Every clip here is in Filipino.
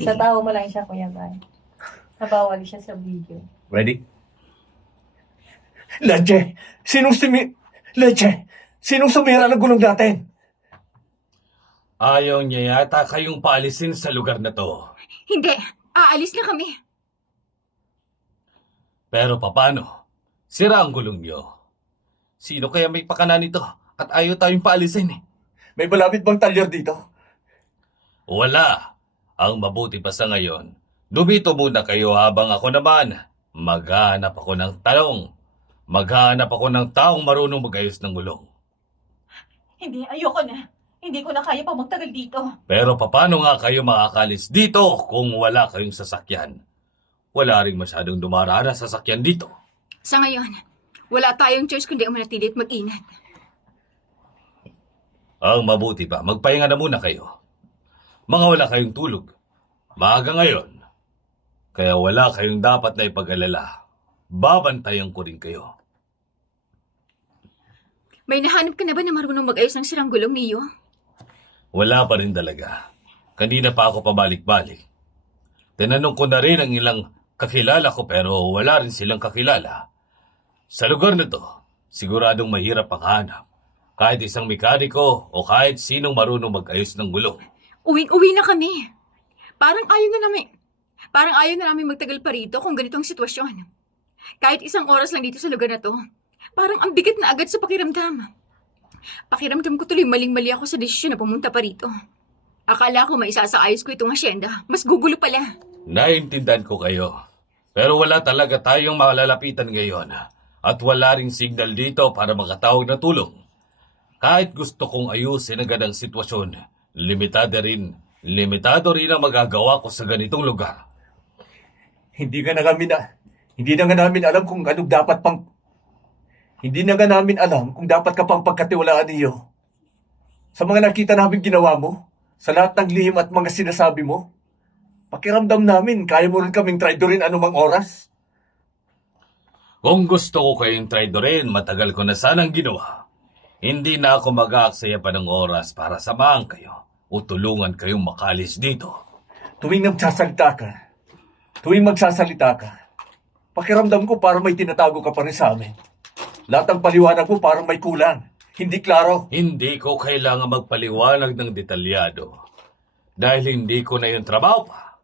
Sa tao mo lang siya, Kuya Bay. Nabawal siya sa video. Ready? Leche! Leche! Sinong sumira ng gulong natin? Ayaw niya yata kayong paalisin sa lugar na to. Hindi, aalis na kami. Pero papano? Sira ang gulong niyo. Sino kaya may pakana nito at ayaw tayong paalisin? May malapit bang talyer dito? Wala. Ang mabuti pa sa ngayon, dumito muna kayo habang ako naman. Maghahanap ako ng talong. Maghahanap ako ng taong marunong mag-ayos ng gulong. Hindi, ayoko na. Hindi ko na kaya pa magtagal dito. Pero paano nga kayo makakalis dito kung wala kayong sasakyan? Wala rin masyadong dumaraan na sasakyan dito. Sa ngayon, wala tayong choice kundi ang manatili at mag-ingat. Ang mabuti pa, magpahinga na muna kayo. Mga wala kayong tulog. Maaga ngayon. Kaya wala kayong dapat na ipag-alala. Babantayan ko rin kayo. May nahanap ka na ba na marunong mag-ayos ng sirang gulong niyo? Wala pa rin talaga. Kanina pa ako pabalik-balik. Tinanong ko na rin ang ilang kakilala ko pero wala rin silang kakilala. Sa lugar na to, siguradong mahirap makahanap. Kahit isang mekaniko o kahit sinong marunong mag-ayos ng gulong. Uwing-uwi na kami. Parang ayaw na namin magtagal pa rito kung ganito ang sitwasyon. Kahit isang oras lang dito sa lugar na to, parang ang bigat na agad sa pakiramdam. Pakiramdam ko tuloy maling-mali ako sa desisyon na pumunta pa rito. Akala ko maisasaayos ko itong asyenda. Mas gugulo pala. Naiintindihan ko kayo. Pero wala talaga tayong malalapitan ngayon. At wala ring signal dito para makatawag na tulong. Kahit gusto kong ayusin agad ang sitwasyon, limitado rin ang magagawa ko sa ganitong lugar. Hindi na nga namin alam kung anong dapat pang... Hindi na nga namin alam kung dapat ka pang pagkatiwalaan niyo. Sa mga nakita namin ginawa mo, sa lahat ng lihim at mga sinasabi mo, pakiramdam namin, kaya mo rin kaming traidorin anumang oras. Kung gusto ko kayong traidorin, matagal ko na sanang ginawa. Hindi na ako mag-aaksaya pa ng oras para samahan kayo o tulungan kayong makalis dito. Tuwing magsasalita ka, pakiramdam ko parang may tinatago ka pa rin sa amin. Lahat ng paliwanag mo parang may kulang. Hindi klaro. Hindi ko kailangan magpaliwanag ng detalyado. Dahil hindi ko na yung trabaho pa.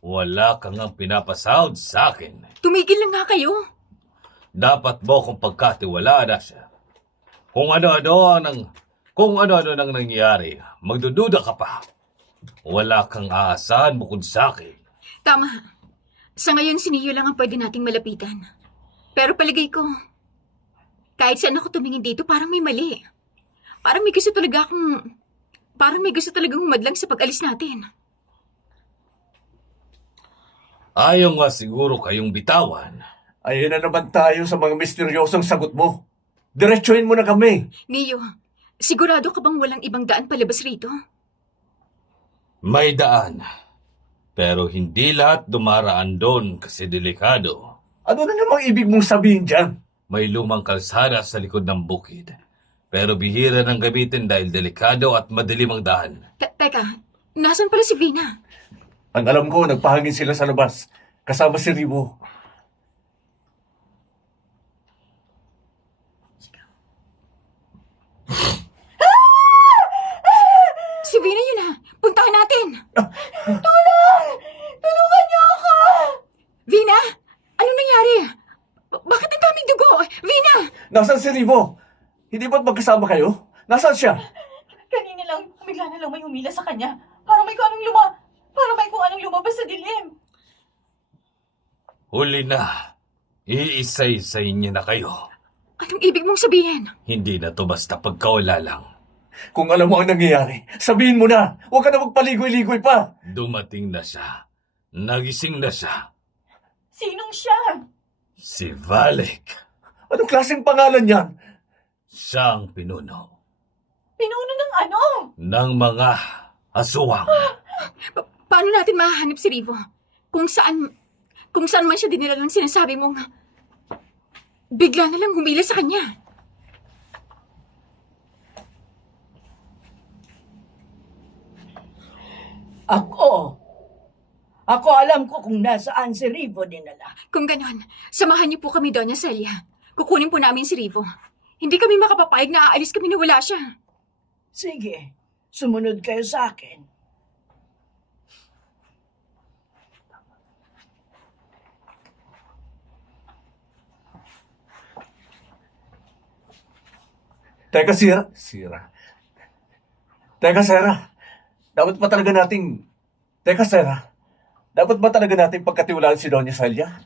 Wala kang ang pinapasahod sa akin. Tumigil lang nga kayo. Dapat mo kung pagkatiwalaan na siya. Kung ano-ano nang nangyari, magdududa ka pa. Wala kang aasahan bukod sa akin. Tama. Sa ngayon, si Neo lang ang pwede nating malapitan. Pero palagay ko, kahit saan ako tumingin dito, parang may mali. Parang may gusto talagang humadlang sa pag-alis natin. Ayaw nga siguro kayong bitawan. Ayun na naman tayo sa mga misteryosong sagot mo. Diretsuhin mo na kami. Neo, sigurado ka bang walang ibang daan palabas rito? May daan. Pero hindi lahat dumaraan doon kasi delikado. Ano na namang ibig mong sabihin dyan? May lumang kalsada sa likod ng bukid. Pero bihira ng gamitin dahil delikado at madilim ang daan. Teka, nasan pala si Vina? Ang alam ko, nagpahangin sila sa labas. Kasama si Rivo. Si Vina yun ha! Puntahan natin! Tulungan niyo ako! Vina! Anong nangyari? Bakit ang daming dugo? Vina! Nasaan si Rivo? Hindi ba't magkasama kayo? Nasaan siya? Kanina lang, bigla na lang may humila sa kanya. Parang may kung anong lumabas sa dilim. Huli na. Iisa-isay niya na kayo. Anong ibig mong sabihin? Hindi na to basta pagkawala lang. Kung alam mo ang nangyayari, sabihin mo na. Huwag ka na magpaligoy-ligoy pa. Dumating na siya. Nagising na siya. Sinong siya? Si Valek. Anong klaseng pangalan yan? Siya ang pinuno Pinuno ng ano? ng mga aswang. Paano natin mahahanap si Rivo? Kung saan man siya dinala ng sinasabi mong bigla na lang humila sa kanya. Ako Ako alam ko kung nasaan si Rivo dinala. Kung ganon, samahan niyo po kami, Doña Celia. Kukunin po namin si Rivo. Hindi kami makapapayag na aalis kami na wala siya. Sige, sumunod kayo sa akin. Teka, Teka, Sarah. Dapat ba talaga nating... Teka, Sarah. Dapat ba talaga nating pagkatiwalaan si Doña Celia?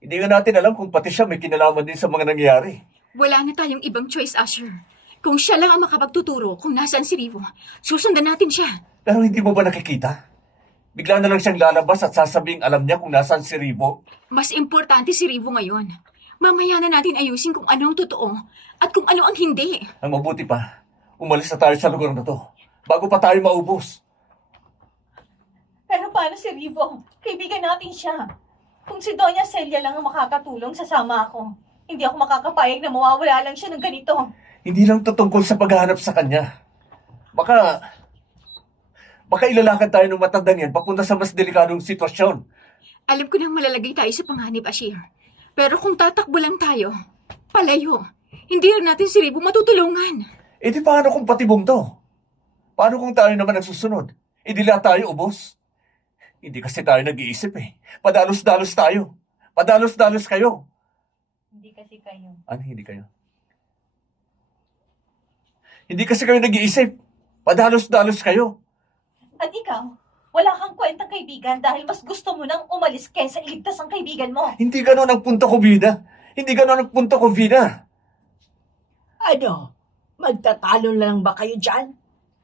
Hindi nga natin alam kung pati siya may kinalaman din sa mga nangyayari. Wala na tayong ibang choice, Asher. Kung siya lang ang makapagtuturo kung nasaan si Rivo, susundan natin siya. Pero hindi mo ba nakikita? Bigla na lang siyang lalabas at sasabing alam niya kung nasaan si Rivo. Mas importante si Rivo ngayon. Mamaya na natin ayusin kung ano ang totoo at kung ano ang hindi. Ang mabuti pa, umalis na tayo sa lugar na to bago pa tayo maubos. Pero paano si Rivo? Kaibigan natin siya. Kung si Doña Celia lang ang makakatulong, sasama ako. Hindi ako makakapayag na mawawala lang siya ng ganito. Hindi lang to tungkol sa paghahanap sa kanya. Baka ilalakad tayo ng matandang yan papunta sa mas delikadong sitwasyon. Alam ko nang malalagay tayo sa panganib, Ashir. Pero kung tatakbo lang tayo, palayo, hindi rin natin si Rivo matutulungan. Eh di paano kung patibong to? Paano kung tayo naman ang susunod? Eh di lahat tayo ubos. Hindi kasi tayo nag-iisip eh. Padalos-dalos tayo. Padalos-dalos kayo. Hindi kasi kayo. Ano hindi kayo? Hindi kasi kayo nag-iisip. Padalos-dalos kayo. At ikaw, wala kang kwentang kaibigan dahil mas gusto mo nang umalis kaysa iligtas ang kaibigan mo. Hindi ganon ang punto ko, Vida. Hindi ganon ang punto ko, Vida. Ano? Magtatalo lang ba kayo dyan?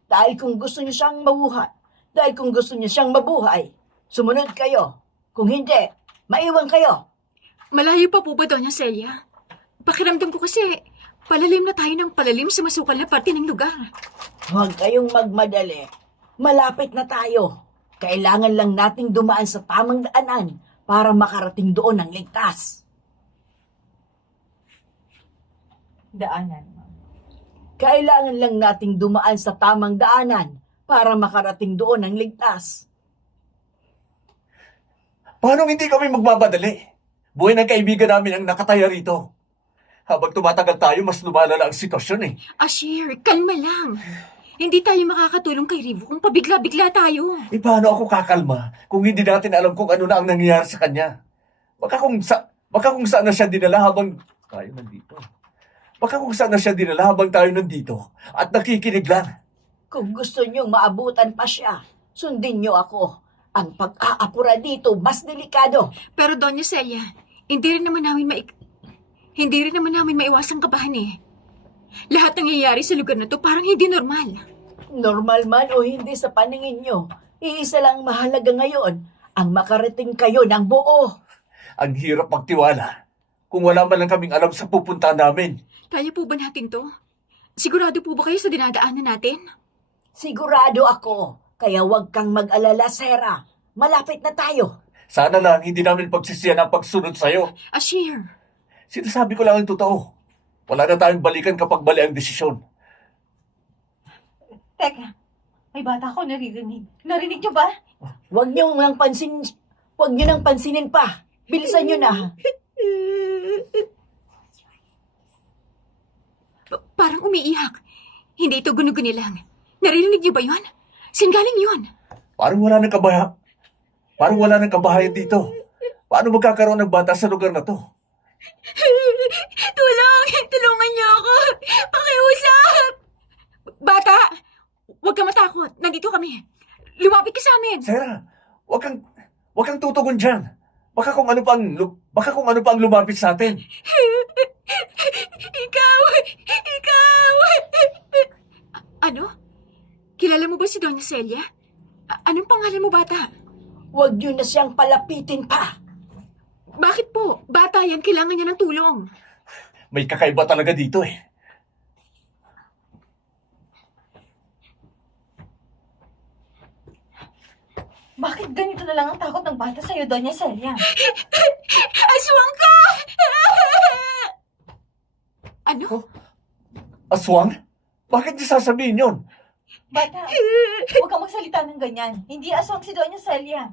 Dahil kung gusto niyo siyang mabuhay, dahil kung gusto niyo siyang mabuhay, sumunod kayo. Kung hindi, maiwan kayo. Malayo pa po ba, Doña Celia? Pakiramdam ko kasi, palalim na tayo ng palalim sa masukal na parte ng lugar. Huwag kayong magmadali. Malapit na tayo. Kailangan lang nating dumaan sa tamang daanan para makarating doon ng ligtas. Daanan. Kailangan lang nating dumaan sa tamang daanan para makarating doon ng ligtas. Paano hindi kami magmamadali? Buhay ng kaibigan namin ang nakataya rito. Habang tumatagal tayo, mas lumalala ang sitwasyon eh. Ashir, kalma lang. Hindi tayo makakatulong kay Rivo kung pabigla-bigla tayo. Eh paano ako kakalma kung hindi natin alam kung ano na ang nangyayari sa kanya? Baka kung saan na siya dinala habang tayo nandito. Baka kung saan na siya dinala habang tayo nandito at nakikinig lang. Kung gusto niyong maabutan pa siya, sundin niyo ako. Ang pag-aapura dito, mas delikado. Pero Doña Celia, hindi rin naman namin maiwasang kabahan eh. Lahat ng nangyayari sa lugar na to parang hindi normal. Normal man o hindi sa paningin niyo, iisa lang mahalaga ngayon, ang makarating kayo ng buo. Ang hirap magtiwala kung wala man lang kaming alam sa pupunta namin. Kaya po ba natin to? Sigurado po ba kayo sa dinadaanan natin? Sigurado ako, kaya huwag kang mag-alala, Sarah. Malapit na tayo. Sana lang hindi namin pagsisiyan ang pagsunod sa'yo. Ashir, Sinasabi ko lang ang totoo. Wala na tayong balikan kapag mali ang desisyon. Teka, may bata ako naririnig. Narinig niyo ba? Huwag niyo nang pansinin pa. Bilisan niyo na. Parang umiiyak. Hindi ito gunu-guni lang. Naririnig niyo ba yun? Singgaling yun. Parang wala ng kabahayan dito. Paano magkakaroon ng bata sa lugar na to? Tulungan niyo ako! Pakiusap! Bata! Huwag ka matakot. Nandito kami. Lumapit ka sa amin. Sarah, wag kang tutugon dyan. Baka kung ano pa ang lumapit sa atin. Ikaw! Ano? Kilala mo ba si Doña Celia? Anong pangalan mo, bata? Huwag niyo na siyang palapitin pa. Bakit po? Bata yan, kailangan niya ng tulong. May kakaiba talaga dito eh. Bakit ganito na lang ang takot ng bata sa'yo, Doña Celia? Aswang ka! Ano? Aswang? Bakit niya sasabihin yun? Bata, huwag kang magsalita ng ganyan. Hindi aswang si Doña Celia.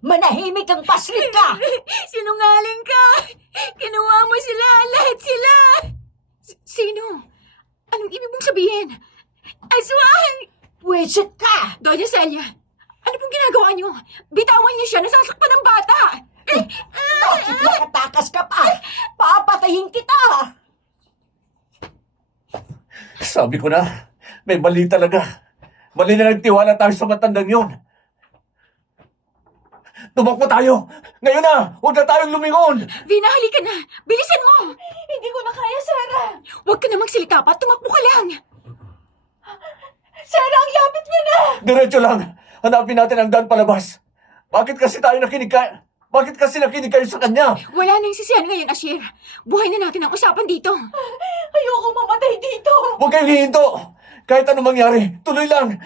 Manahimik kang paslit ka! Sinungaling ka! Kinuha mo sila! Lahat sila! Sino? Anong ibig mong sabihin? Aswang! Wisit ka! Doña Celia, ano pong ginagawa niyo? Bitawan niyo siya, nasasakpan ng bata! Bakit nakatakas ka pa? Papatayin kita! Sabi ko na, may mali talaga. Mali na nagtiwala tayo sa matandang yon. Tumakbo tayo! Ngayon na! Huwag na tayong lumingon! Vina, halika na! Bilisan mo! Hindi ko na kaya, Sarah! Huwag ka na magsalita pa, tumakbo ka lang! Sarah, ang lapit niya na! Diretso lang! Hanapin natin ang daan palabas. Bakit kasi nakinig kayo sa kanya? Wala nang sisihan ngayon, Ashir. Buhay na natin ang usapan dito. Ayoko mamatay dito! Huwag kayong hihinto! Kahit anong mangyari, tuloy lang!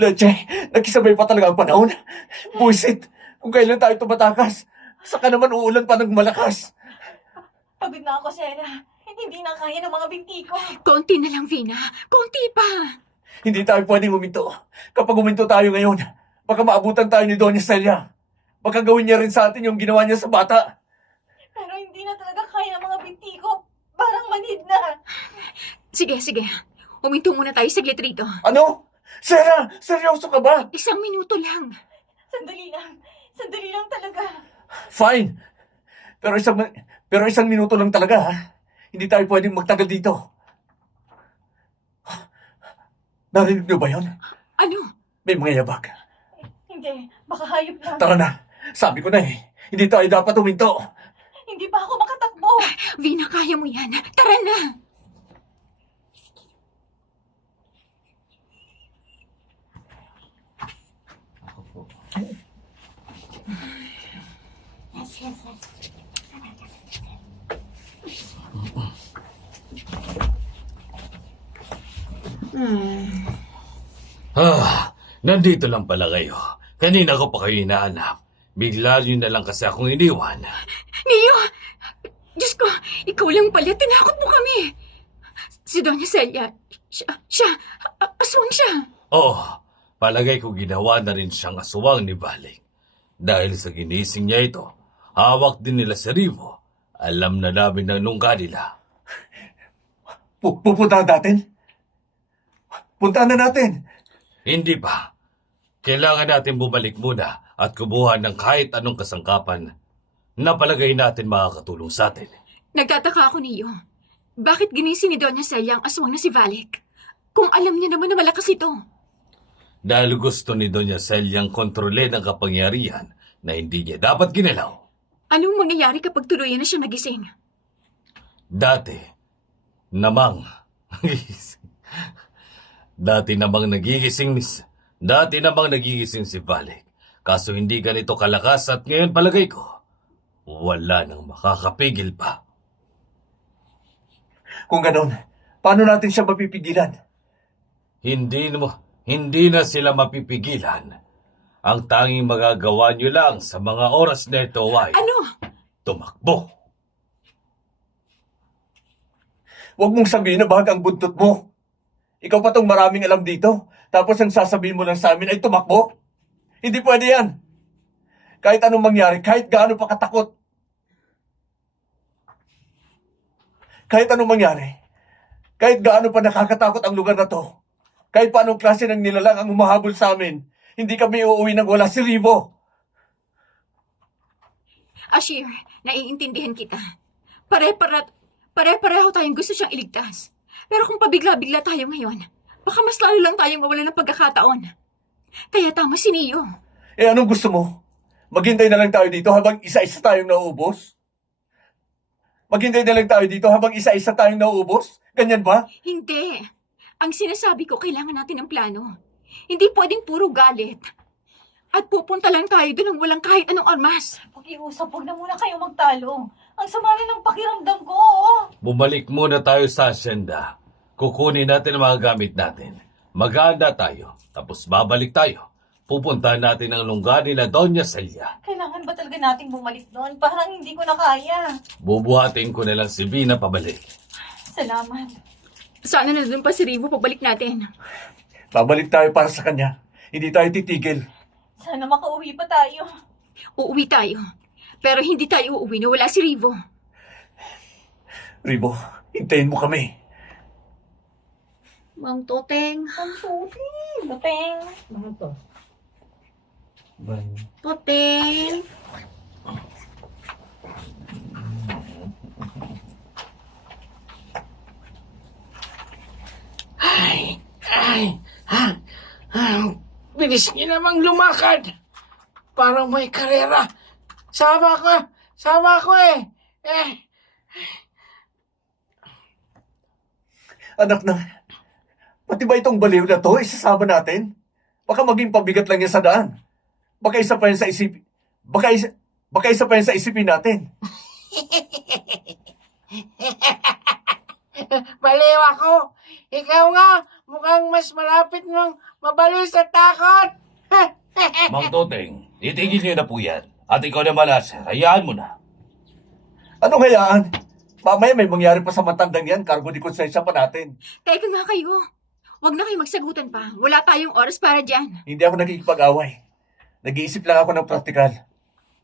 Leche, nakisabay pa talaga ang panahon. Buisit, kung kailan tayo tumatakas, saka naman uulan pa ng malakas. Pagod na ako, Sarah. Hindi na kaya ng mga binti ko. Konti na lang, Vina. Konti pa. Hindi tayo pwedeng uminto. Kapag uminto tayo ngayon, baka maabutan tayo ni Doña Celia. Baka gawin niya rin sa atin yung ginawa niya sa bata. Pero hindi na talaga kaya ng mga binti ko. Parang manhid na. Sige. Huminto muna tayo saglit rito. Ano? Sarah, seryoso ka ba? 1 minuto lang. Sandali lang talaga. Fine. Pero isang minuto lang talaga, ha? Hindi tayo pwedeng magtagal dito. Narinig niyo ba yun? Ano? May mga yabag. Hindi, baka hayop lang. Tara na. Sabi ko na eh. Hindi tayo dapat uminto. Hindi pa ako makatakbo. Vina, kaya mo yan. Tara na. Nandito lang pala kayo. Kanina ko pa kayo hinahanap. Bigla nyo na lang kasi akong iniwan. Niyo! Diyos ko, ikaw lang pala. Tinakot mo kami. Si Doña Celia, aswang siya. Oo, palagay ko ginawa na rin siyang aswang ni Balik. Dahil sa ginising niya ito, hawak din nila si Rivo. Alam na namin ng nungga nila. Pupuntahan natin? Puntahan na natin. Hindi pa. Kailangan natin bumalik muna at kubuha ng kahit anong kasangkapan na palagay natin makakatulong sa atin. Nagtataka ako niyo. Bakit ginising ni Doña Celia ang aswang na si Valek? Kung alam niya naman na malakas ito. Dahil gusto ni Doña Celia ang kontrolin ang kapangyarihan na hindi niya dapat ginalaw. Anong mangyayari kapag tuluyan na siya nagising? Dati namang nagigising si Valek. Kaso hindi ganito kalakas at ngayon palagay ko, wala nang makakapigil pa. Kung ganon, paano natin siya mapipigilan? Hindi na sila mapipigilan. Ang tanging magagawa nyo lang sa mga oras na ito ay Ano? tumakbo. Huwag mong sabihin na bahag ang buntot mo. Ikaw pa tong maraming alam dito, tapos ang sasabihin mo lang sa amin ay tumakbo? Hindi pwede yan. Kahit anong mangyari, kahit gaano pa katakot. Kahit anong mangyari, kahit gaano pa nakakatakot ang lugar na to, kahit paanong klase ng nilalang ang umahabol sa amin, hindi kami uuwi nang wala si Rivo. Ashir, naiintindihan kita. Pare-pareho tayong gusto siyang iligtas. Pero kung pabigla-bigla tayo ngayon, baka mas lalo lang tayong mawala ng pagkakataon. Kaya tama si Neo. Eh anong gusto mo? Maghintay na lang tayo dito habang isa-isa tayong nauubos? Maghintay na lang tayo dito habang isa-isa tayong nauubos? Ganyan ba? Hindi. Ang sinasabi ko, kailangan natin ng plano. Hindi pwedeng puro galit. At pupunta lang tayo doon ng walang kahit anong armas. Pag-iusap, huwag na muna kayo magtalo. Ang sama rin ng pakiramdam ko, oh. Bumalik muna tayo sa asyenda. Kukunin natin ang mga gamit natin. Mag-aanda tayo. Tapos babalik tayo. Pupuntahan natin ang lungga nila Doña Celia. Kailangan ba talaga nating bumalik doon? Parang hindi ko na kaya. Bubuhatin ko na lang si Vina pabalik. Salamat. Sana nandun pa si Rivo pagbalik natin. Babalik tayo para sa kanya. Hindi tayo titigil. Sana makauwi pa tayo. Uuwi tayo. Pero hindi tayo uuwi na wala si Rivo. Ribo, hintayin mo kami. Mang Toteng. Ang suti. Buteng. Ano to? Toteng. Bilis niyo namang lumakad. Parang may karera. Sama ko eh. Anak na, pati ba itong baliw na to, isasama natin? Baka maging pabigat lang yan sa daan. Baka isa pa yan sa isipin. Baka isa pa yan sa isipin natin. Baliw ako. Ikaw nga, mukhang mas malapit mong mabaliw sa takot. Mang Toteng, itigil niyo na po yan. At ikaw na malasar, hayaan mo na. Anong hayaan? Mamaya may mangyari pa sa matandang yan, kargo di konsensya pa natin. Teka nga kayo. Huwag na kayo magsagutan pa. Wala tayong oras para dyan. Hindi ako nakikipag-away. Nag-iisip lang ako ng praktikal.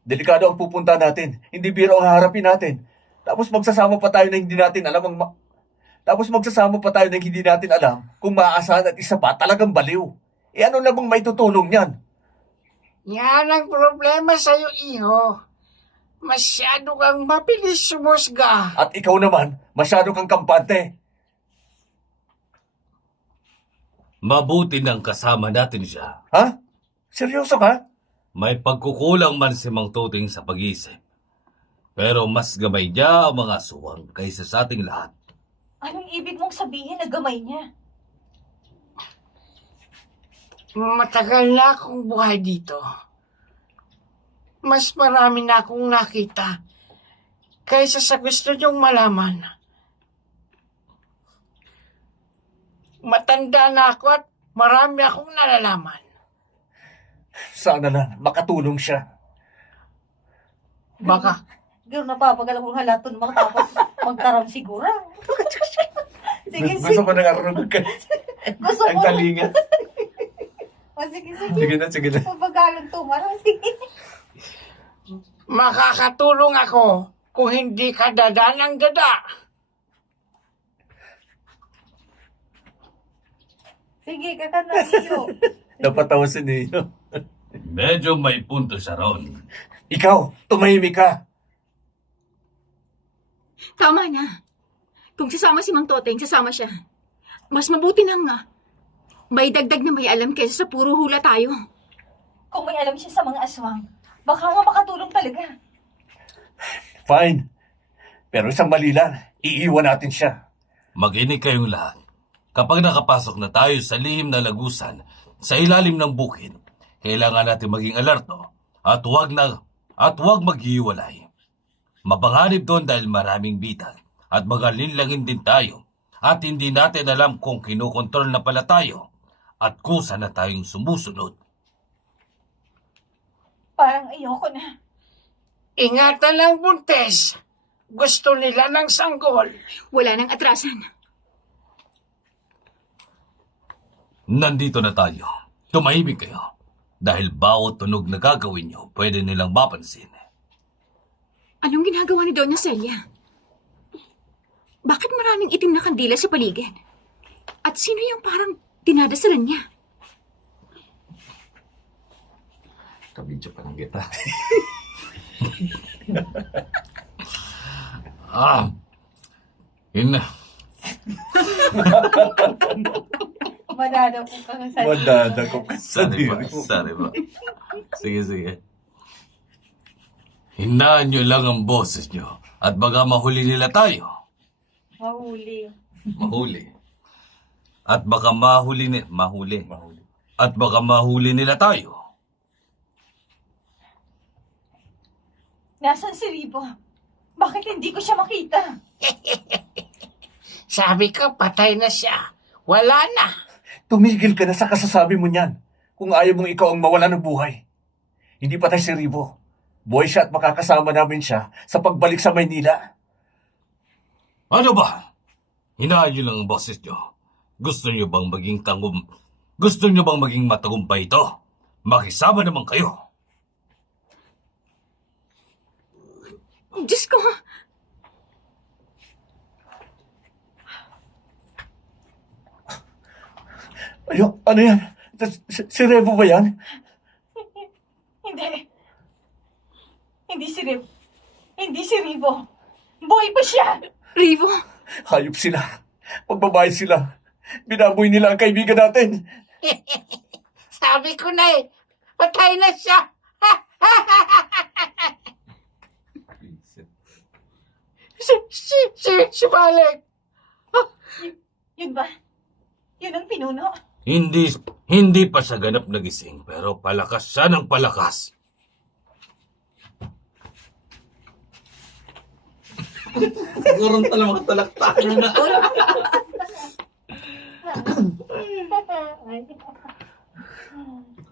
Delikado ang pupunta natin. Hindi biro ang haharapin natin. Tapos magsasama pa tayo na hindi natin alam kung maaasahan at isa pa talagang baliw. E ano na bang may tutulong niyan? Yan ang problema sa'yo, iho. Masyado kang mabilis sumusga. At ikaw naman, masyado kang kampante. Mabuti nang kasama natin siya. Ha? Seryoso ka? May pagkukulang man si Mang Toteng sa pag-iisip. Pero mas gamay niya ang mga aswang kaysa sa ating lahat. Anong ibig mong sabihin na gamay niya? Matagal na akong buhay dito. Mas marami na akong nakita kaysa sa gusto niyong malaman. Matanda na ako at marami akong nalalaman. Sana lang, makatulong siya. Baka Siguro napapagalang mong halaton mo tapos magkaroon siguro. Sige, Gusto sige. mo nang ka. Gusto Ang mo. talinga. Sige, sige. Sige na. Pagbagalong tumarang. Sige. makakatulong ako kung hindi ka dada ng dada. Sige, kakana iyo. Napatawa si Neo. Medyo may punto siya ron. Ikaw, tumahimik ka. Tama na. Kung sasama si Mang Toteng, sasama siya. Mas mabuti na nga. May dagdag na may alam kaysa sa puro hula tayo. Kung may alam siya sa mga aswang, baka nga makatulong talaga. Fine. Pero isang mali lang, iiwan natin siya. Mag-inig kayong lahat. Kapag nakapasok na tayo sa lihim na lagusan, sa ilalim ng bukid, kailangan natin maging alerto at huwag maghiwalay. Mapanganib doon dahil maraming bitag at magalinlangin din tayo at hindi natin alam kung kinokontrol na pala tayo at kusa na tayong sumusunod. Parang ayoko na. Ingatan lang, buntes. Gusto nila ng sanggol. Wala nang atrasan. Nandito na tayo. Tumahimik kayo. Dahil bawat tunog na gagawin nyo, pwede nilang mapansin. Anong ginagawa ni Doña Celia? Bakit maraming itim na kandila sa paligid? At sino yung parang dinadasalan niya? Kabidyo pa ng kita. Ina. Madadaw po ka ng Madadagok ka sa Sorry diri ba? mo. Sorry ba? Sige. Hinaan nyo lang ang boses nyo at baka mahuli nila tayo. Mahuli. Mahuli. At baka mahuli. At baka mahuli nila tayo. Nasaan si Ribo? Bakit hindi ko siya makita? Sabi ko, patay na siya. Wala na. Tumigil ka na sa kasasabi mo niyan. Kung ayaw mong ikaw ang mawala ng buhay. Hindi patay si Ribo. Buhay siya at makakasama namin siya sa pagbalik sa Maynila. Ano ba? Hinaan nyo lang ang boses nyo. Gusto nyo bang maging Gusto niyo bang maging matagumpay ito? Makisama naman kayo. Diyos ko, Ano yan? Si Revo ba yan? Hindi. Hindi si Riv. Hindi si Rivo. Boy pa siya! Rivo, Hayop sila. Pagbabae sila. Binaboy nila ang kaibigan natin. Sabi ko na eh, patay na siya. si Balek. Yun ba? Yun ang pinuno? Hindi pa siya ganap nagising, pero palakas siya ng palakas. Siguro talaga makatalaktakan na.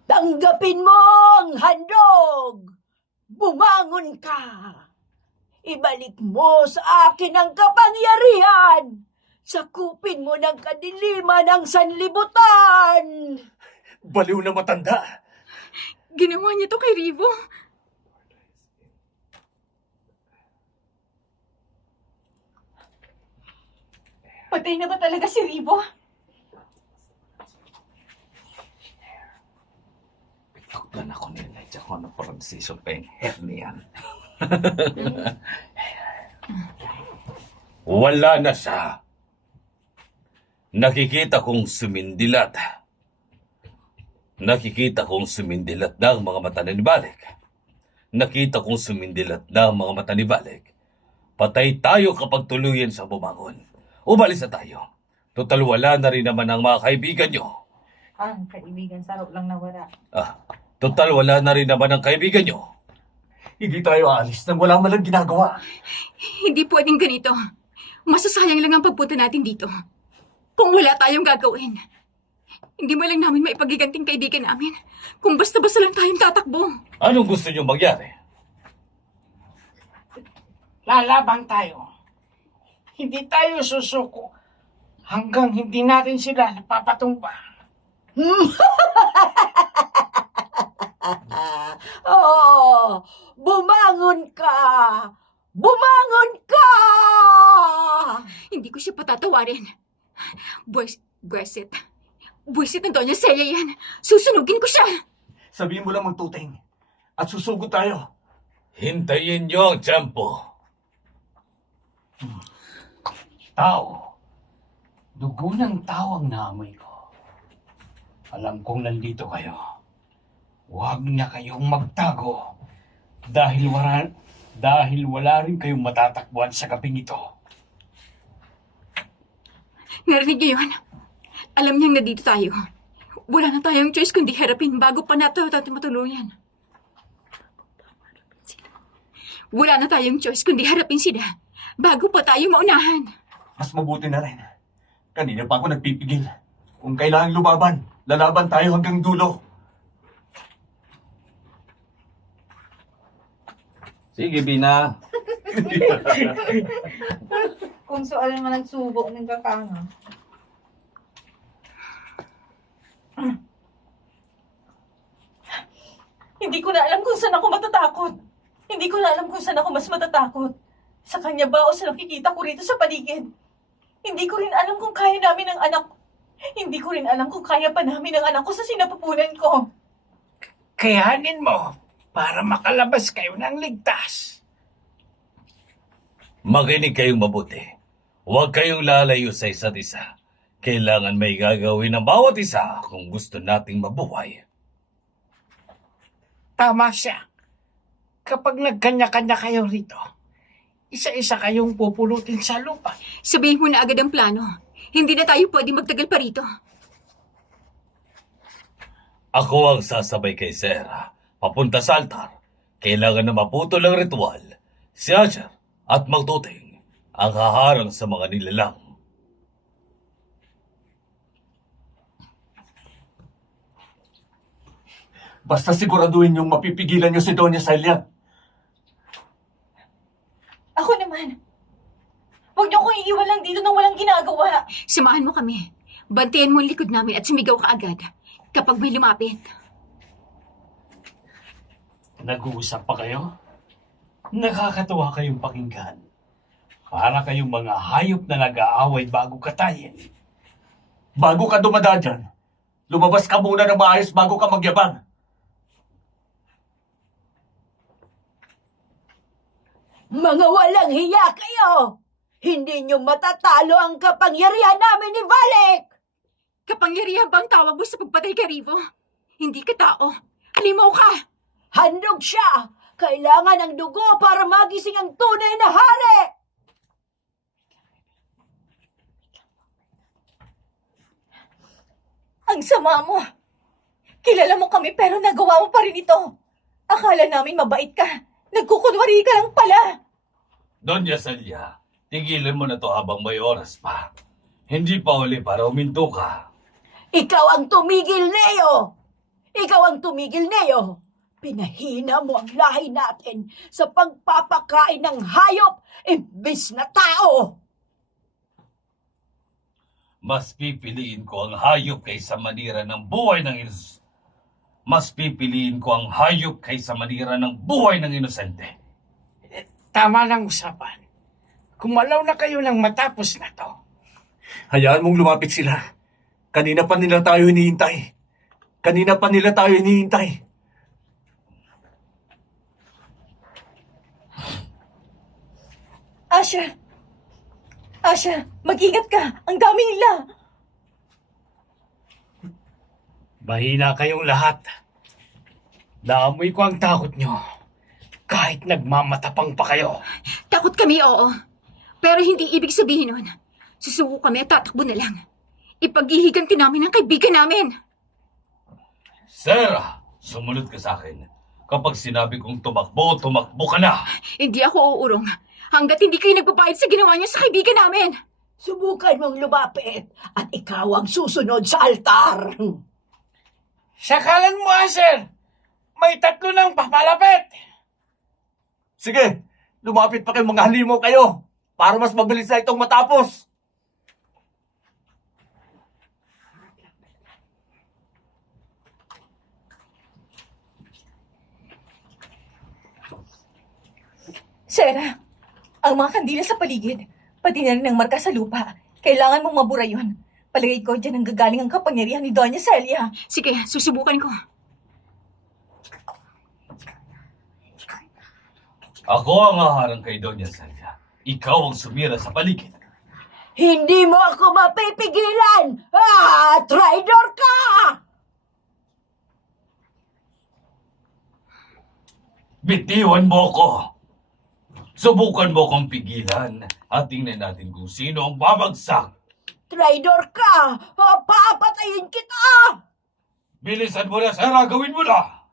Tanggapin mo ang handog! Bumangon ka! Ibalik mo sa akin ang kapangyarihan! Sakupin mo ng kadiliman ang sanlibutan! Baliw na matanda. ginawa niya to kay Rivo. Patay na ba talaga si Rivo? Tukdan ako ni Elijah kung ano pronunciation pa yung hernian. Wala na siya. Nakikita kong sumindilat. Nakikita kong sumindilat na ang mga mata ni Balek. Nakita kong sumindilat na ang mga mata ni Balek. Patay tayo kapag tuluyan sa bumangon. Umalis na tayo. Total wala na rin naman ang mga kaibigan nyo. Ang kaibigan, sarap lang nawala. Total wala na rin naman ang kaibigan nyo. Hindi tayo aalis nang wala man lang ginagawa. Hindi pwedeng ganito. Masasayang lang ang pagpunta natin dito. Kung wala tayong gagawin. Hindi mo lang namin maipagiganting kaibigan namin. Kung basta-basta lang tayong tatakbo. Anong gusto nyo mangyari? Lalaban tayo. Hindi tayo susuko hanggang hindi natin sila napapatumba. Oh, bumangon ka! Bumangon ka! Hindi ko siya patatawarin. Buwisit ng Doña Celia yan. Susunugin ko siya. Sabihin mo lang magtuting. At susugod tayo. Hintayin nyo ang tiyempo. Tao. Dugo ng tao ang naamoy ko. Alam kong nandito kayo. Huwag na kayong magtago. Dahil wala rin kayong matatakbuhan sa gabing ito. Narinig niyo yun? Alam niyang nandito tayo. Wala na tayong choice kundi harapin bago pa natin matuluyan. Wala na tayong choice kundi harapin sila bago pa tayo maunahan. Mas mabuti na rin. Kanina pa ako nagpipigil. Kung kailangan lumaban, lalaban tayo hanggang dulo. Sige, Bina. Kung saan man nagsubo ng kakanga. Hindi ko na alam kung saan ako matatakot. Hindi ko na alam kung saan ako mas matatakot. Sa kanya ba o sa nakikita ko rito sa paligid? Hindi ko rin alam kung kaya namin ang anak. Hindi ko rin alam kung kaya pa namin ang anak ko sa sinapupunan ko. Kayanin mo para makalabas kayo ng ligtas. Makinig kayong mabuti. Huwag kayong lalayo sa isa't isa. Kailangan may gagawin ng bawat isa kung gusto nating mabuhay. Tama siya. Kapag nagkanya-kanya kayo rito, isa-isa kayong pupulutin sa lupa. Sabihin mo na agad ang plano. Hindi na tayo pwede magtagal pa rito. Ako ang sasabay kay Sarah. Papunta sa altar. Kailangan na maputol ang ritual. Si Asher at Magtuting ang haharang sa mga nilalang. Basta siguraduhin yung mapipigilan nyo si Doña Celia. Ako naman. Huwag niyo akong iiwan lang dito nang walang ginagawa. Samahan mo kami. Bantayan mo ang likod namin at sumigaw ka agad. kapag may lumapit. Nag-uusap pa kayo? Nakakatuwa kayong pakinggan. Para kayong mga hayop na nag-aaway bago katayin. Bago ka dumadaan dyan, lumabas ka muna ng maayos bago ka magyabang. Mga walang hiya kayo! Hindi nyo matatalo ang kapangyarihan namin ni Valek! Kapangyarihan bang tawag mo sa pagpatay kay Rivo? Hindi ka tao. Halimaw ka! Handog siya! Kailangan ng dugo para magising ang tunay na hari! Ang sama mo. Kilala mo kami pero nagawa mo pa rin ito. Akala namin mabait ka. Nagkukunwari ka lang pala. Doña Celia, tigilan mo na to habang may oras pa. Hindi pa huli para uminto ka. Ikaw ang tumigil, Neo! Ikaw ang tumigil, Neo! Pinahina mo ang lahi natin sa pagpapakain ng hayop imbis na tao! Mas pipiliin ko ang hayop kaysa manira ng buhay ng Mas pipiliin ko ang hayop kaysa manira ng buhay ng inosente. Tama ng usapan. Kumalaw na kayo nang matapos na to. Hayaan mong lumapit sila. Kanina pa nila tayo hinihintay. Kanina pa nila tayo hinihintay. Asha, mag-ingat ka. Ang dami nila. Mahina kayong lahat. Naamoy ko ang takot nyo. Kahit nagmamatapang pa kayo. Takot kami, oo. Pero hindi ibig sabihin nun. Susuko kami at tatakbo na lang. Ipaghihiganti namin ang kaibigan namin. Sarah, sumunod ka sa akin. Kapag sinabi kong tumakbo, tumakbo ka na. Hindi ako uurong hanggat hindi kayo nagbabayad sa ginawa niyo sa kaibigan namin. Subukan mong lumapit at ikaw ang susunod sa altar. Sakalan mo, Asher! May 3 nang papalapit! Sige, lumapit pa kayong mga halimaw kayo para mas mabilis na itong matapos. Sarah, ang mga kandila sa paligid, pati na rin ang marka sa lupa. Kailangan mong mabura yun. Palagay ko dyan ang gagaling ang kapangyarihan ni Doña Celia. Sige, susubukan ko. Ako ang haharang kay Doña Celia. Ikaw ang sumira sa paligid. Hindi mo ako mapipigilan! Traitor ka! Bitiwan mo ko! Subukan mo kong pigilan at tingnan natin kung sino ang babagsak. Traitor ka! Papatayin kita! Bilisan mo na, Sarah! Gawin mo na!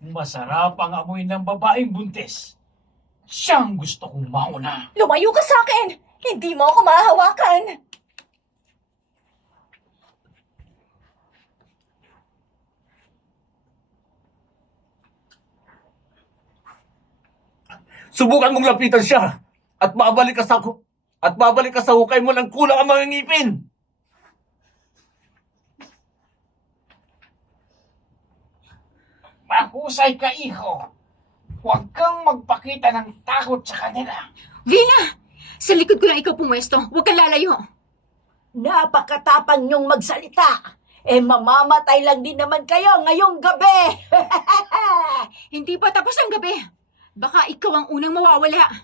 Masarap ang amoy ng babaeng buntis. Siyang gusto kong mauna. Lumayo ka sa akin! Hindi mo ako mahahawakan! Subukan mong lapitan siya at babalik ka sa hukay mo ng kulang ang mga ngipin. Mahusay ka, iho. Huwag kang magpakita ng takot sa kanila. Vina! Sa likod ko lang ikaw pumwesto. Huwag kang lalayo. Napakatapang niyong magsalita. Mamamatay lang din naman kayo ngayong gabi. Hindi pa tapos ang gabi. Baka ikaw ang unang mawawala.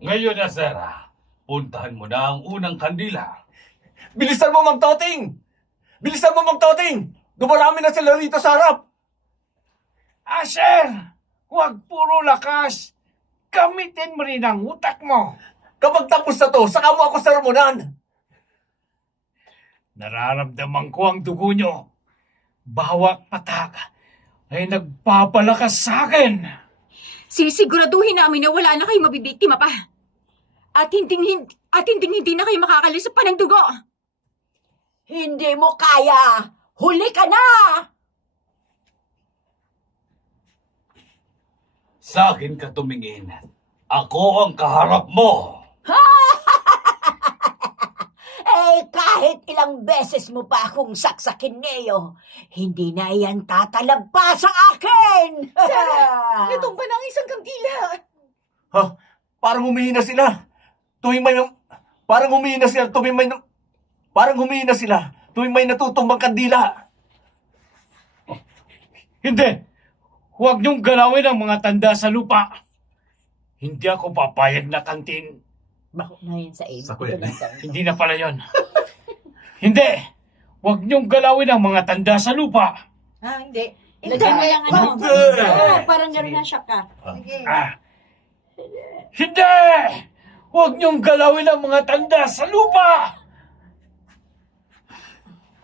Ngayon na, Sarah. Puntahan mo na ang unang kandila. Bilisan mo, Mang Toting! Bilisan mo, Mang Toting! Dumarami na sila rito sa harap! Asher! Huwag puro lakas. Gamitin mo rin ang utak mo. Kapag tapos na to, saka mo ako sermonan! Nararamdaman ko ang dugo nyo. Bawat patak ay nagpapalakas sa akin. Sisiguraduhin namin na wala na kayong mabibiktima pa. At hindi na kayo makakalis sa panang dugo. Hindi mo kaya. Huli ka na! Sa akin ka tumingin. Ako ang kaharap mo. Kahit Kahit ilang beses mo pa akong saksakin, Neo, hindi na yan tatalagpa sa akin! Natumba na ang isang kandila. Ha? Parang humihina sila. Parang humihina sila tuwing may natutumbang kandila. Hindi! Huwag niyong galawin ang mga tanda sa lupa. Hindi ako papayag na kantin. Bako na yun sa iyo. Sa kuya na. Hindi na pala yon. Hindi! Huwag niyong galawin ang mga tanda sa lupa. Hindi. Lagyan mo lang ano. Hindi. Parang gano'n na shock ka. Hindi! Huwag niyong galawin ang mga tanda sa lupa!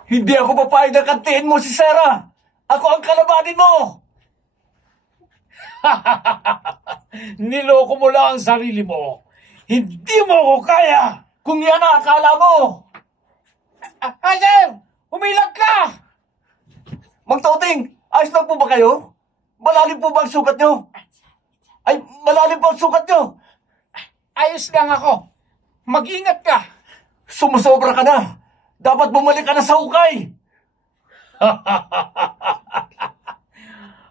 Hindi ako papayag na kantiin mo si Sarah. Ako ang kalabanin mo. Niloko mo lang ang sarili mo. Hindi mo ako kaya! Kung yan ang akala mo. Ayan! Umilag ka! Mang Toting, ayos lang po ba kayo? Malalim po ba ang sugat nyo? Ay, malalim po ang sugat nyo. Ayos lang ako. Mag-ingat ka. Sumusobra ka na. Dapat bumalik ka na sa hukay.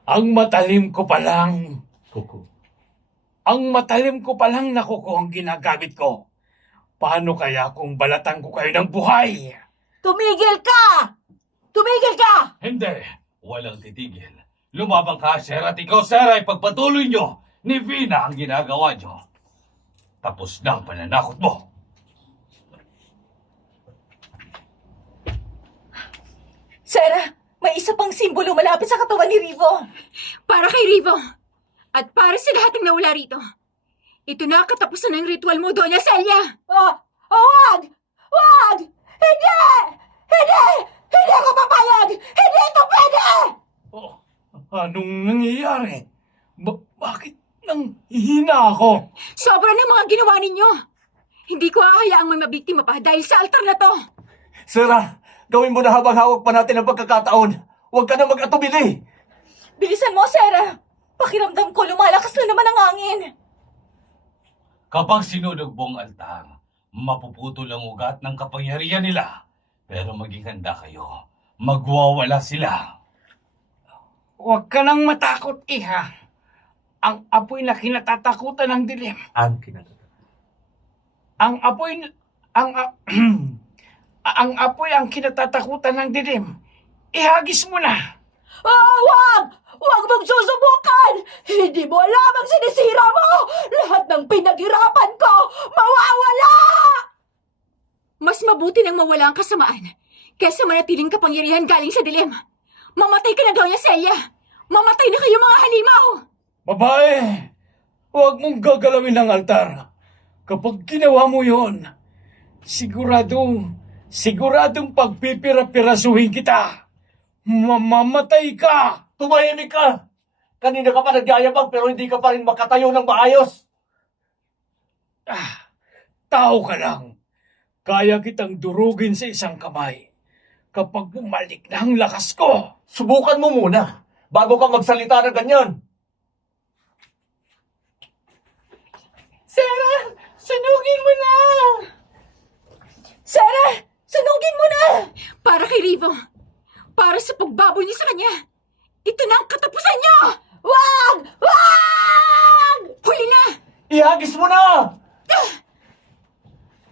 Ang matalim ko palang Kuko. na kuko ang ginagamit ko. Paano kaya kung balatan ko kayo ng buhay? Tumigil ka! Tumigil ka! Hindi. Walang titigil. Lumabang ka, sir, at ikaw, sir, ay pagpatuloy nyo ni Vina ang ginagawa nyo. Tapos na ang pananakot mo. Sarah, may isa pang simbolo malapit sa katawan ni Rivo. Para kay Rivo. At para sa lahat ng nawala rito. Ito na ang katapusan ng ritual mo, Doña Celia. Wag! Wag! Hindi! Hindi! Hindi ako papayag! Hindi ito pwede! Oh, anong nangyayari? Bakit nang hihina ako? Sobra ng mga ginawa ninyo. Hindi ko hahayaang may mabiktima pa dahil sa altar na to. Sarah, gawin mo na habang hawak pa natin ang pagkakataon. Huwag ka na mag-atubili. Bilisan mo, Sarah. Pakiramdam ko, lumalakas na naman ang hangin. Kapag sinunog mo ang altar, mapuputol ang ugat ng kapangyarihan nila. Pero maging handa kayo. Magwawala sila. Huwag ka nang matakot, iha. Ang apoy na kinatatakutan ng dilim. Ang kinatatakutan. Ang apoy ang kinatatakutan ng dilim. Ihagis mo na. Wag! Wag mong susubukan! Hindi mo alam ang sinisira mo! Lahat ng pinaghirapan ko, mawawala! Mas mabuti nang mawala ang kasamaan kaysa manatiling kapangyarihan galing sa dilim. Mamatay ka na, Doña Celia. Mamatay na kayo, mga halimaw. Babae, huwag mong gagalawin ang altar. Kapag ginawa mo yon, siguradong pagpipira-pirasuhin kita. Mamamatay ka! Tumahimik ka. Kanina ka pa nagyayabang pero hindi ka pa rin makatayo ng maayos. Tao ka lang. Kaya kitang durugin sa isang kamay. Kapag bumalik na ang lakas ko. Subukan mo muna bago ka magsalita ng ganyan. Sarah, sunugin mo na! Sarah, sunugin mo na! Para kay Rivo. Para sa pagbaboy niyo sa kanya. Ito na ang katapusan niyo! Wag! Wag! Huli na! Ihagis mo na!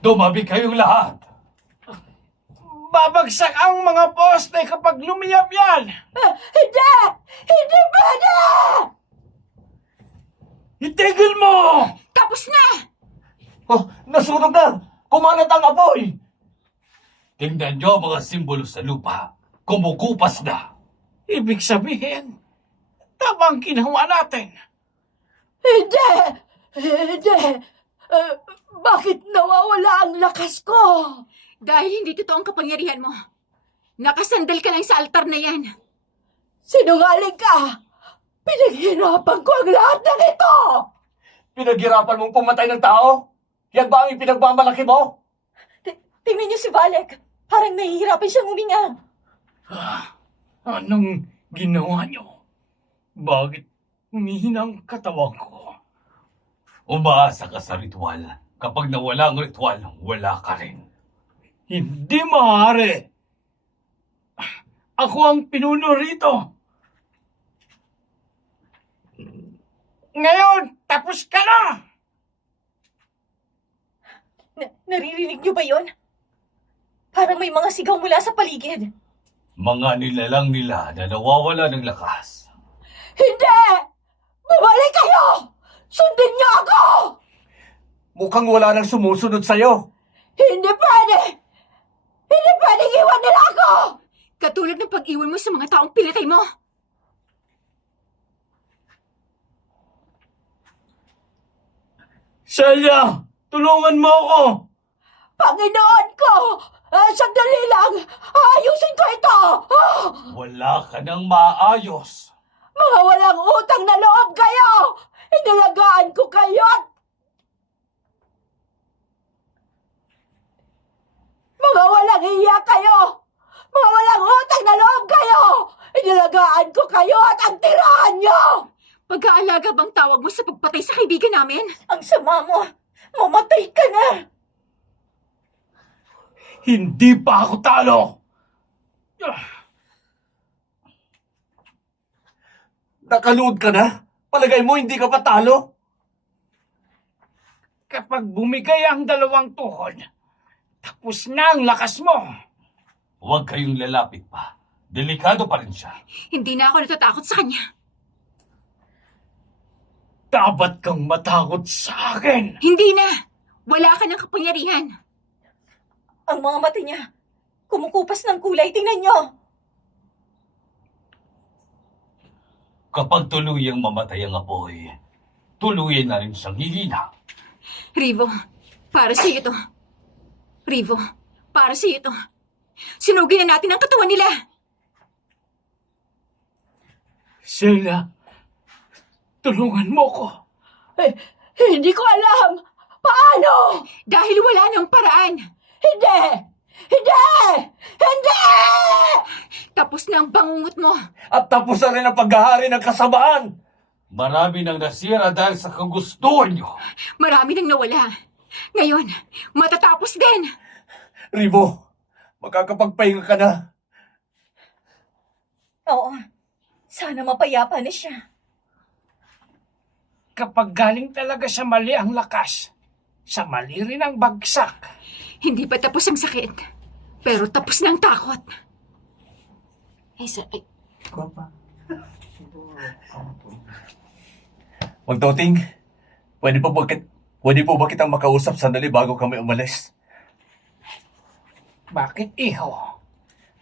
Dumabi kayong lahat. Babagsak ang mga poste kapag lumiyab yan. Hindi! Hindi pwede! Itigil mo! Tapos na! Oh, nasunog na! Kumalat ang apoy! Tingnan nyo ang mga simbolo sa lupa. Kumukupas na. Ibig sabihin, tama ang ginawa natin. Hindi! Hindi! Bakit nawawala ang lakas ko? Dahil hindi totoo ang kapangyarihan mo. Nakasandal ka lang sa altar na yan. Sinungaling ka! Pinaghirapan ko ang lahat ng ito! Pinaghirapan mong pumatay ng tao? Yan ba ang ipinagmamalaki mo? Tingnan niyo si Valek. Parang nahihirapan siyang huminga. Anong ginawa nyo? Bakit humihina ang katawan ko? Umaasa ka sa ritual. Kapag nawala ang ritual, wala ka rin. Hindi maaari. Ako ang pinuno rito. Ngayon, tapos ka na! Naririnig niyo ba yon? Parang may mga sigaw mula sa paligid. Mga nilalang nila na nawawala ng lakas. Hindi! Bumalik kayo! Sundin niyo ako! Mukhang wala nang sumusunod sa'yo. Hindi pwede! Hindi pwede iwan nila ako! Katulad ng pag-iwan mo sa mga taong pinatay mo. Celia, tulungan mo ako! Panginoon ko! Sandali lang! Ayusin ko ito! Wala ka nang maayos. Mga walang utang na loob kayo! Inalagaan ko kayo at mga walang iya kayo! Mga walang utang na loob kayo! Inalagaan ko kayo at ang tirahan nyo! Pag-aalaga bang tawag mo sa pagpatay sa kaibigan namin? Ang sama mo! Mamatay ka na! Hindi pa ako talo! Nakaluod ka na? Palagay mo hindi ka pa talo? Kapag bumigay ang dalawang tuhod, tapos na ang lakas mo. Huwag kayong lalapit pa. Delikado pa rin siya. Hindi na ako natatakot sa kanya. Dapat kang matakot sa akin. Hindi na! Wala ka ng kapangyarihan. Ang mga mata niya, kumukupas ng kulay. Tingnan niyo! Kapag tuluyang mamatay ang apoy, tuluyan na rin siyang hihina. Rivo, para sa iyo to. Rivo, para sa iyo to. Sunugin na natin ang katawan nila. Celia, tulungan mo ko. Hindi ko alam! Paano? Dahil wala nang paraan. Hindi! Hindi! Hindi! Tapos na ang bangungot mo. At tapos na rin ang paghahari ng kasamaan. Marami nang nasira dahil sa kagustuhan niyo. Marami nang nawala. Ngayon, matatapos din. Rivo, makakapagpahinga ka na. Oo, sana mapayapa na siya. Kapag galing talaga sa mali ang lakas, sa mali rin ang bagsak. Hindi pa tapos ang sakit. Pero tapos na ang takot. Magtoting, pwede po ba kitang makausap sandali bago kami umalis? Bakit, iho?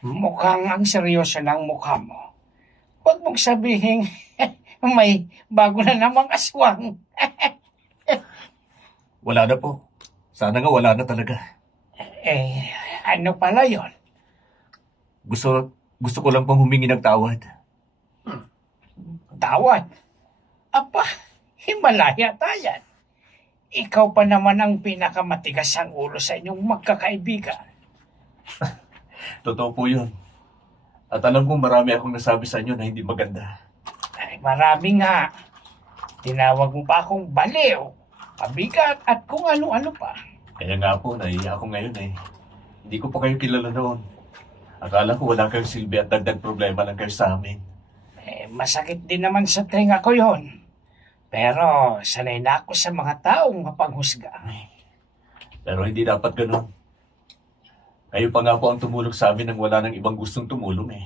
Mukhang ang seryoso ng mukha mo. Huwag mong sabihin, may bago na namang aswang. Wala na po. Sana nga wala na talaga. Ano pala yon? Gusto ko lang pong humingi ng tawad. Tawad? Apa, Himalaya tayan. Ikaw pa naman ang pinakamatigas ang ulo sa inyong magkakaibigan. Totoo po yun. At alam kong marami akong nasabi sa inyo na hindi maganda. Ay, marami nga. Tinawag mo pa akong baliw, pabigat at kung ano-ano pa. Kaya nga po, naiiyak ako ngayon eh. Hindi ko pa kayo kilala noon. Akala ko wala kayong silbi at dagdag problema lang kayo sa amin. Masakit din naman sa tenga ko yon. Pero sanay na ako sa mga taong mapanghusga. Pero hindi dapat ganun. Kayo pa nga po ang tumulong sa amin nang wala nang ibang gustong tumulong eh.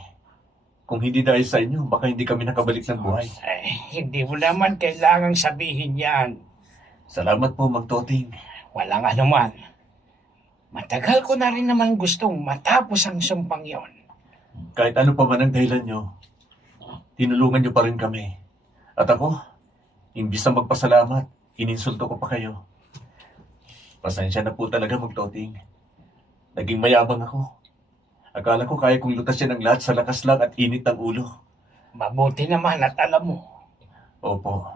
Kung hindi dahil sa inyo, baka hindi kami nakabalik ng buhay. Hindi mo naman kailangang sabihin yan. Salamat po, Mang Toting. Walang anuman. Matagal ko na rin naman gustong matapos ang sumpang yon. Kahit ano pa man ang dahilan nyo, tinulungan nyo pa rin kami. At ako, imbis na magpasalamat, ininsulto ko pa kayo. Pasensya na po talaga, Mang Toting. Naging mayabang ako. Akala ko kaya kong lutasin ang lahat sa lakas lang at init ng ulo. Mabuti naman at alam mo. Opo.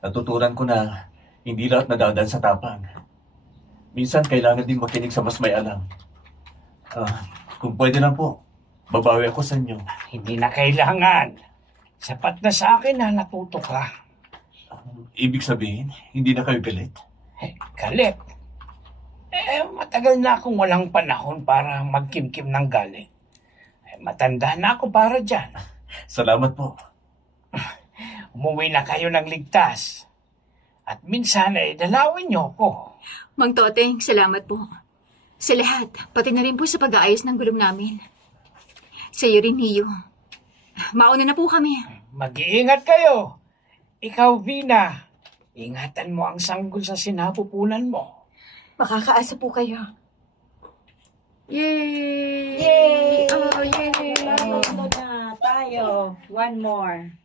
Natutunan ko na hindi lahat nadadaan sa tapang. Minsan kailangan din makinig sa mas may alam. Kung pwede lang po, babawi ako sa inyo. Hindi na kailangan. Sapat na sa akin na natuto ka. Ibig sabihin, hindi na kayo galit? Galit. Matagal na akong walang panahon para magkimkim ng galing. Matanda na ako para dyan. Salamat po. Umuwi na kayo ng ligtas. At minsan dalawin niyo ako. Mang Toteng, salamat po. Sa lahat, pati na rin po sa pag-aayos ng gulong namin. Sa iyo rin, Hiyo. Mauna na po kami. Mag-iingat kayo. Ikaw, Vina, ingatan mo ang sanggol sa sinapupunan mo. Makakaasa po kayo. Yay! Yay! Oh, yay! na tayo. One more.